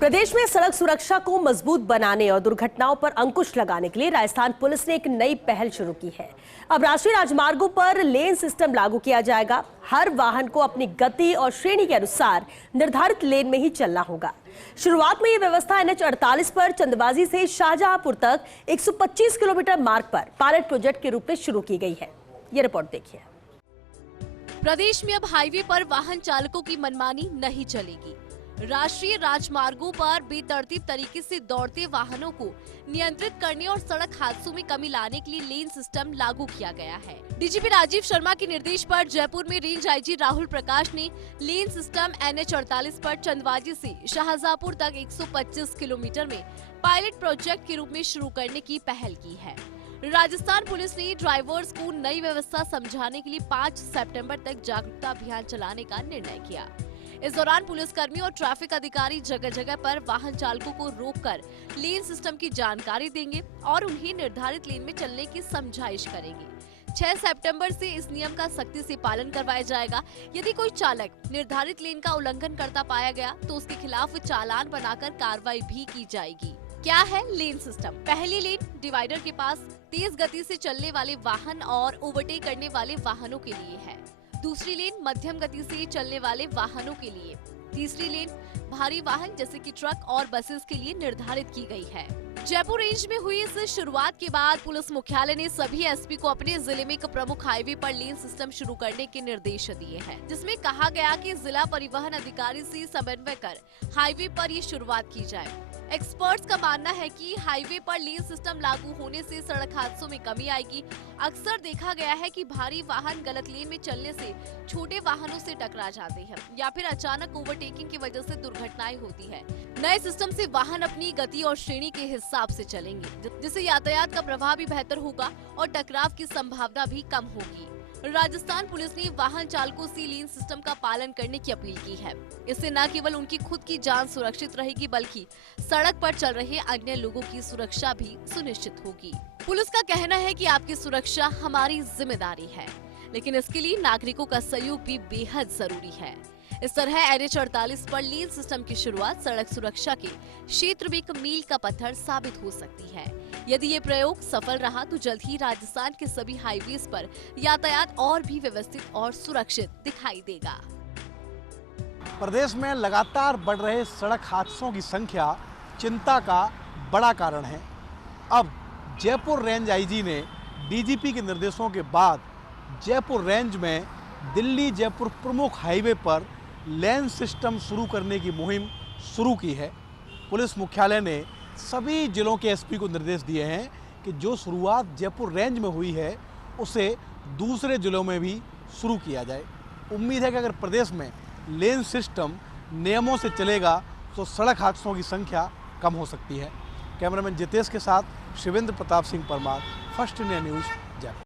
प्रदेश में सड़क सुरक्षा को मजबूत बनाने और दुर्घटनाओं पर अंकुश लगाने के लिए राजस्थान पुलिस ने एक नई पहल शुरू की है। अब राष्ट्रीय राजमार्गों पर लेन सिस्टम लागू किया जाएगा। हर वाहन को अपनी गति और श्रेणी के अनुसार निर्धारित लेन में ही चलना होगा। शुरुआत में यह व्यवस्था NH48 पर चंदबाजी से शाहजहांपुर तक 125 किलोमीटर मार्ग पर पायलट प्रोजेक्ट के रूप में शुरू की गई है। ये रिपोर्ट देखिए। प्रदेश में अब हाईवे पर वाहन चालकों की मनमानी नहीं चलेगी। राष्ट्रीय राजमार्गों पर बेतरतीब तरीके से दौड़ते वाहनों को नियंत्रित करने और सड़क हादसों में कमी लाने के लिए लेन सिस्टम लागू किया गया है। डीजीपी राजीव शर्मा के निर्देश पर जयपुर में रेंज आईजी राहुल प्रकाश ने लेन सिस्टम NH48 पर चंदबाजी से शाहजहांपुर तक 125 किलोमीटर में पायलट प्रोजेक्ट के रूप में शुरू करने की पहल की है। राजस्थान पुलिस ने ड्राइवर्स को नई व्यवस्था समझाने के लिए 5 सितंबर तक जागरूकता अभियान चलाने का निर्णय किया। इस दौरान पुलिसकर्मी और ट्रैफिक अधिकारी जगह जगह पर वाहन चालकों को रोककर लेन सिस्टम की जानकारी देंगे और उन्हें निर्धारित लेन में चलने की समझाइश करेंगे। 6 सितंबर से इस नियम का सख्ती से पालन करवाया जाएगा। यदि कोई चालक निर्धारित लेन का उल्लंघन करता पाया गया तो उसके खिलाफ चालान बनाकर कार्रवाई भी की जाएगी। क्या है लेन सिस्टम? पहली लेन डिवाइडर के पास तेज गति से चलने वाले वाहन और ओवरटेक करने वाले वाहनों के लिए है। दूसरी लेन मध्यम गति से चलने वाले वाहनों के लिए। तीसरी लेन भारी वाहन जैसे कि ट्रक और बसेस के लिए निर्धारित की गई है। जयपुर रेंज में हुई इस शुरुआत के बाद पुलिस मुख्यालय ने सभी एसपी को अपने जिले में एक प्रमुख हाईवे पर लेन सिस्टम शुरू करने के निर्देश दिए हैं, जिसमें कहा गया कि जिला परिवहन अधिकारी से समन्वय कर हाईवे पर ये शुरुआत की जाए। एक्सपर्ट्स का मानना है कि हाईवे पर लेन सिस्टम लागू होने से सड़क हादसों में कमी आएगी। अक्सर देखा गया है कि भारी वाहन गलत लेन में चलने से छोटे वाहनों से टकरा जाते हैं या फिर अचानक ओवरटेकिंग की वजह से दुर्घटनाएं होती है। नए सिस्टम से वाहन अपनी गति और श्रेणी के हिसाब से चलेंगे, जिससे यातायात का प्रवाह भी बेहतर होगा और टकराव की संभावना भी कम होगी। राजस्थान पुलिस ने वाहन चालकों से लेन सिस्टम का पालन करने की अपील की है। इससे न केवल उनकी खुद की जान सुरक्षित रहेगी बल्कि सड़क पर चल रहे अन्य लोगों की सुरक्षा भी सुनिश्चित होगी। पुलिस का कहना है कि आपकी सुरक्षा हमारी जिम्मेदारी है, लेकिन इसके लिए नागरिकों का सहयोग भी बेहद जरूरी है। इस तरह NH48 पर लेन सिस्टम की शुरुआत सड़क सुरक्षा के क्षेत्र में एक मील का पत्थर साबित हो सकती है। यदि ये प्रयोग सफल रहा तो जल्द ही राजस्थान के सभी हाईवेज पर यातायात और भी व्यवस्थित और सुरक्षित दिखाई देगा। प्रदेश में लगातार बढ़ रहे सड़क हादसों की संख्या चिंता का बड़ा कारण है। अब जयपुर रेंज आईजी ने डीजीपी के निर्देशों के बाद जयपुर रेंज में दिल्ली जयपुर प्रमुख हाईवे पर लेन सिस्टम शुरू करने की मुहिम शुरू की है। पुलिस मुख्यालय ने सभी जिलों के एसपी को निर्देश दिए हैं कि जो शुरुआत जयपुर रेंज में हुई है उसे दूसरे जिलों में भी शुरू किया जाए। उम्मीद है कि अगर प्रदेश में लेन सिस्टम नियमों से चलेगा तो सड़क हादसों की संख्या कम हो सकती है। कैमरामैन जितेश के साथ Shivendra Pratap Singh Parmar, first India news, Jaipur.